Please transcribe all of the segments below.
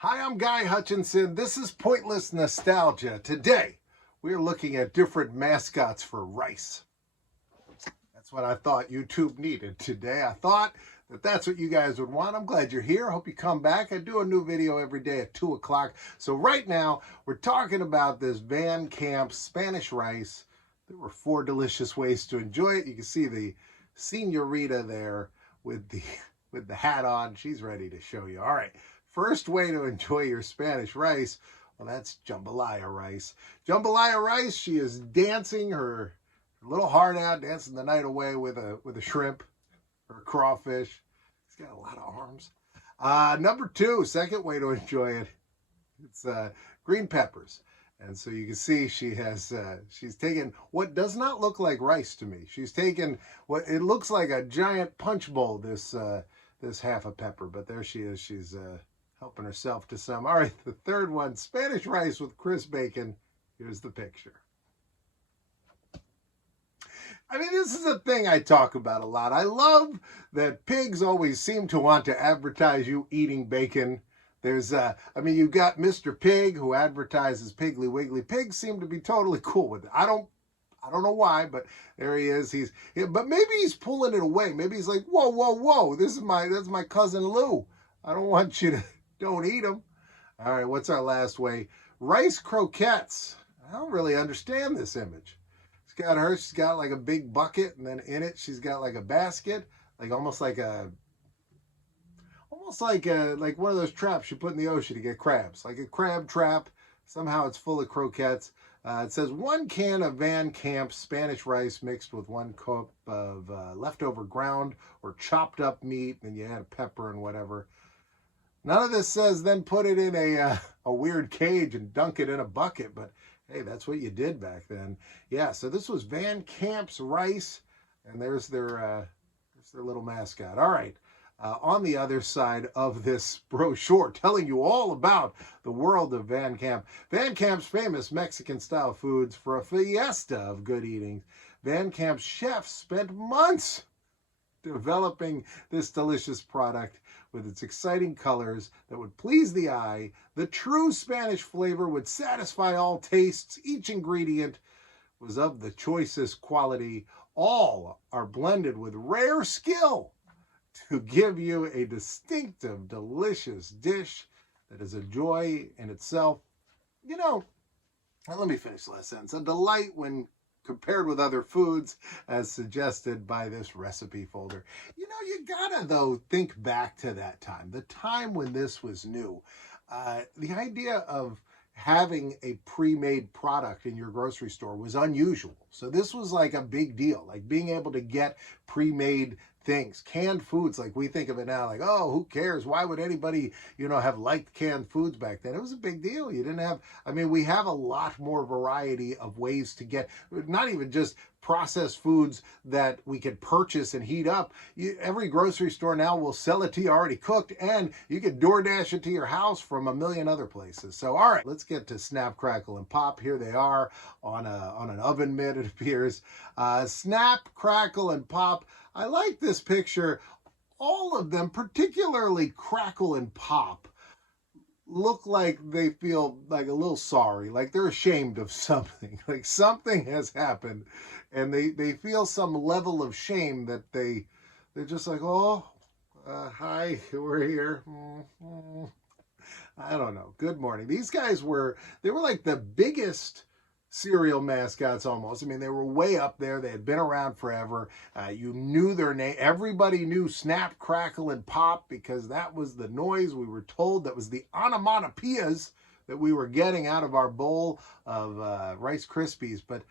Hi, I'm Guy Hutchinson. This is Pointless Nostalgia. Today, we're looking at different mascots for rice. That's what I thought YouTube needed today. I thought that that's what you guys would want. I'm glad you're here. I hope you come back. I do a new video every day at 2 o'clock. So right now, we're talking about this Van Camp Spanish rice. There were 4 delicious ways to enjoy it. You can see the senorita there with the hat on. She's ready to show you. All right. First way to enjoy your Spanish rice, well, that's jambalaya rice. Jambalaya rice, she is dancing her little heart out, dancing the night away with a shrimp or a crawfish. She's got a lot of arms. Number 2, second way to enjoy it, it's green peppers. And so you can see she has, she's taken what does not look like rice to me. She's taken what it looks like a giant punch bowl, this half a pepper, but there she is. She's helping herself to some. All right, the third one, Spanish rice with crisp bacon. Here's the picture. I mean, this is a thing I talk about a lot. I love that pigs always seem to want to advertise you eating bacon. There's, I mean, you've got Mr. Pig who advertises Piggly Wiggly. Pigs seem to be totally cool with it. I don't know why, but there he is. But maybe he's pulling it away. Maybe he's like, whoa, whoa, whoa. That's my cousin Lou. I don't want you to, don't eat them. All right, what's our last way? Rice croquettes. I don't really understand this image. She's got like a big bucket, and then in it, she's got like a basket, like almost like one of those traps you put in the ocean to get crabs, like a crab trap. Somehow it's full of croquettes. It says 1 can of Van Camp Spanish rice mixed with 1 cup of leftover ground or chopped up meat, and you add a pepper and whatever. None of this says then put it in a weird cage and dunk it in a bucket, but hey, that's what you did back then. Yeah, so this was Van Camp's rice, and there's their little mascot. All right. On the other side of this brochure, telling you all about the world of Van Camp. Van Camp's famous Mexican-style foods for a fiesta of good eating. Van Camp's chefs spent months developing this delicious product with its exciting colors that would please the eye. The true Spanish flavor would satisfy all tastes. Each ingredient was of the choicest quality. All are blended with rare skill to give you a distinctive, delicious dish that is a joy in itself. You know, let me finish the last sentence. A delight when compared with other foods, as suggested by this recipe folder. You know, you gotta, though, think back to that time, the time when this was new. The idea of having a pre-made product in your grocery store was unusual. So this was like a big deal, like being able to get pre-made things, canned foods, like we think of it now, like, oh, who cares? Why would anybody, have liked canned foods back then? It was a big deal. You didn't have, we have a lot more variety of ways to get, not even just processed foods that we could purchase and heat up. Every grocery store now will sell it to you already cooked, and you can DoorDash it to your house from a million other places. So, all right, let's get to Snap, Crackle, and Pop. Here they are on an oven mitt, it appears. Snap, Crackle, and Pop. I like this picture. All of them, particularly Crackle and Pop, look like they feel like a little sorry, like they're ashamed of something, like something has happened, and they feel some level of shame that they're just like, oh, hi, we're here. I don't know. Good morning. These guys were like the biggest cereal mascots almost. They were way up there. They had been around forever. You knew their name. Everybody knew Snap, Crackle, and Pop because that was the noise we were told. That was the onomatopoeias that we were getting out of our bowl of Rice Krispies. But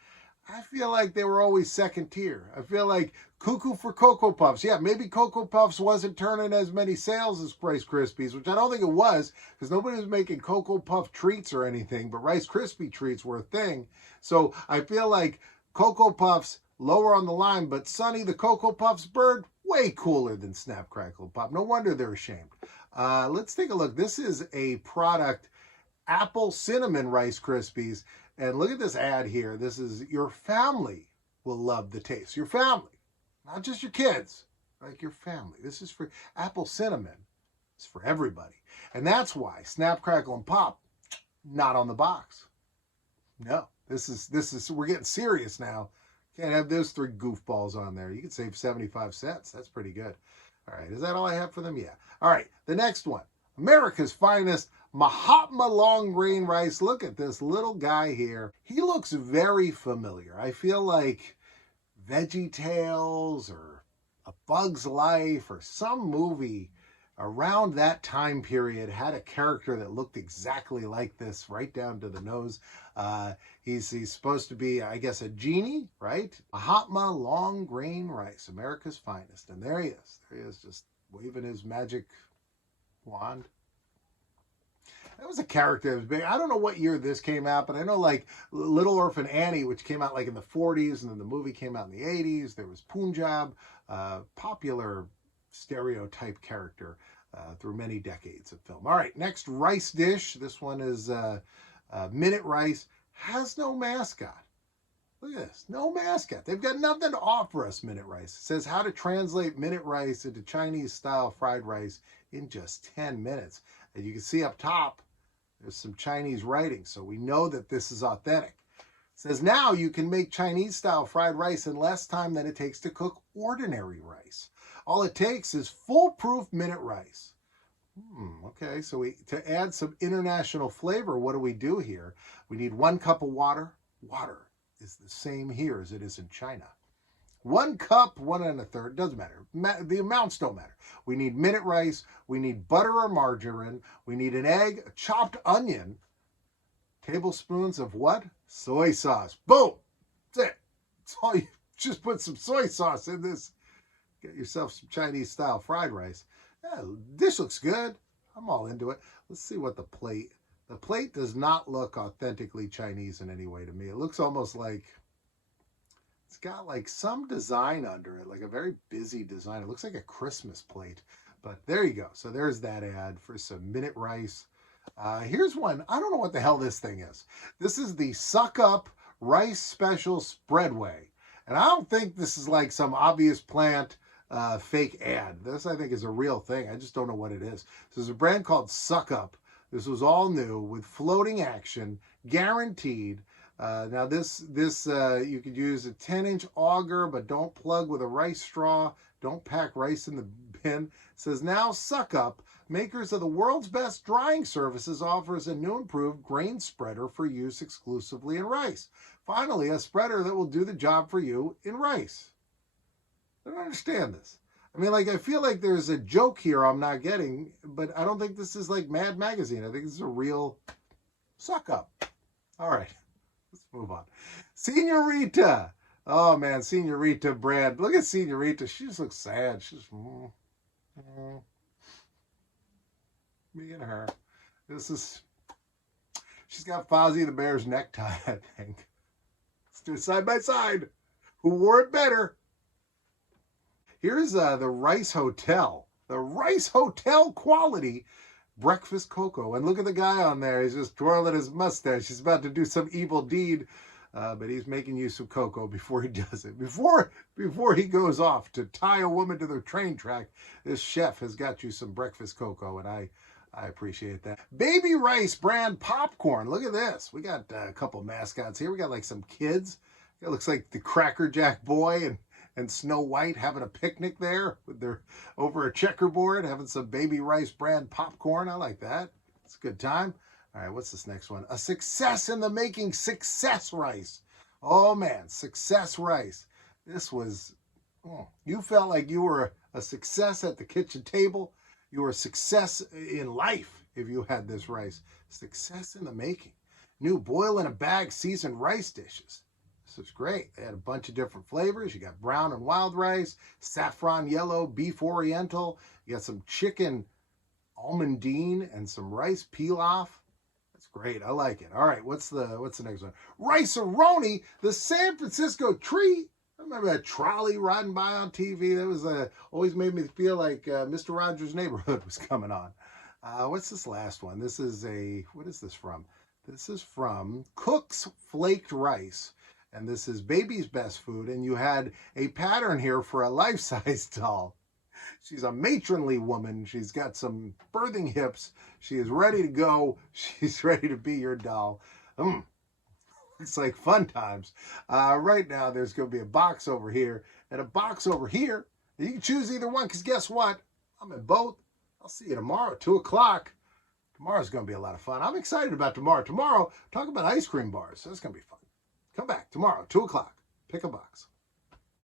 I feel like they were always second tier. I feel like cuckoo for Cocoa Puffs. Yeah, maybe Cocoa Puffs wasn't turning as many sales as Rice Krispies, which I don't think it was because nobody was making Cocoa Puff treats or anything, but Rice Krispie treats were a thing. So I feel like Cocoa Puffs lower on the line, but Sonny the Cocoa Puffs bird, way cooler than Snap, Crackle, Pop. No wonder they're ashamed. Let's take a look. This is a product, Apple Cinnamon Rice Krispies. And look at this ad here. This is your family will love the taste. Your family, not just your kids, like your family. This is for Apple Cinnamon. It's for everybody. And that's why Snap, Crackle, and Pop, not on the box. No, this is we're getting serious now. Can't have those three goofballs on there. You can save 75 cents. That's pretty good. All right, is that all I have for them? Yeah. All right, the next one. America's Finest Mahatma long grain rice. Look at this little guy here. He looks very familiar. I feel like Veggie Tales or A Bug's Life or some movie around that time period had a character that looked exactly like this, right down to the nose. He's supposed to be, I guess, a genie, right? Mahatma long grain rice, America's Finest. And there he is. There he is, just waving his magic wand. That was a character that was big. I don't know what year this came out, but I know like Little Orphan Annie, which came out like in the 40s, and then the movie came out in the 80s. There was Punjab, popular stereotype character through many decades of film. All right, next rice dish. This one is minute rice. Has no mascot. Look at this, no mascot. They've got nothing to offer us, minute rice. It says how to translate minute rice into Chinese-style fried rice in just 10 minutes. And you can see up top, there's some Chinese writing, so we know that this is authentic. It says now you can make Chinese-style fried rice in less time than it takes to cook ordinary rice. All it takes is foolproof minute rice. Okay, so to add some international flavor, what do we do here? We need 1 cup of water. Water is the same here as it is in China. 1 cup, 1 1/3, doesn't matter. The amounts don't matter. We need minute rice. We need butter or margarine. We need an egg, a chopped onion, tablespoons of what? Soy sauce. Boom! That's it. That's all you just put some soy sauce in this. Get yourself some Chinese-style fried rice. Yeah, this looks good. I'm all into it. Let's see what the plate. The plate does not look authentically Chinese in any way to me. It looks almost like it's got like some design under it, like a very busy design. It looks like a Christmas plate. But there you go. So there's that ad for some minute rice. Here's one. I don't know what the hell this thing is. This is the Suck Up Rice Special Spreadway. And I don't think this is like some obvious plant fake ad. This, I think, is a real thing. I just don't know what it is. So there's a brand called Suck Up. This was all new with floating action, guaranteed. Now this you could use a 10-inch auger, but don't plug with a rice straw. Don't pack rice in the bin. It says now Suck Up, makers of the world's best drying services, offers a new improved grain spreader for use exclusively in rice. Finally, a spreader that will do the job for you in rice. I don't understand this. I mean, like, I feel like there's a joke here I'm not getting, but I don't think this is like Mad Magazine. I think this is a real Suck Up. All right, let's move on. Senorita. Oh, man, Senorita brand. Look at Senorita. She just looks sad. She's, me and her. She's got Fozzie the Bear's necktie, I think. Let's do it side by side. Who wore it better? Here's the Rice Hotel. The Rice Hotel quality breakfast cocoa. And look at the guy on there. He's just twirling his mustache. He's about to do some evil deed. But he's making use of cocoa before he does it. Before he goes off to tie a woman to the train track, this chef has got you some breakfast cocoa. And I appreciate that. Baby Rice brand popcorn. Look at this. We got a couple mascots here. We got like some kids. It looks like the Cracker Jack boy and Snow White having a picnic there with their over a checkerboard, having some Baby Rice brand popcorn. I like that. It's a good time. All right, what's this next one? A success in the making, Success Rice. Oh man, Success Rice. This was, you felt like you were a success at the kitchen table. You were a success in life if you had this rice. Success in the making. New boil in a bag seasoned rice dishes. This is great. They had a bunch of different flavors. You got brown and wild rice, saffron yellow, beef oriental. You got some chicken almondine and some rice pilaf. That's great. I like it. All right, what's the next one? Rice-A-Roni, the San Francisco treat. I remember that trolley riding by on TV. That was always made me feel like Mr. Rogers' Neighborhood was coming on. What's this last one? This is what is this from? This is from Cook's Flaked Rice. And this is baby's best food. And you had a pattern here for a life-size doll. She's a matronly woman. She's got some birthing hips. She is ready to go. She's ready to be your doll. It's like fun times. Right now, there's going to be a box over here and a box over here. You can choose either one because guess what? I'm in both. I'll see you tomorrow at 2 o'clock. Tomorrow's going to be a lot of fun. I'm excited about tomorrow. Tomorrow, talk about ice cream bars. That's going to be fun. Come back tomorrow, 2 o'clock. Pick a box.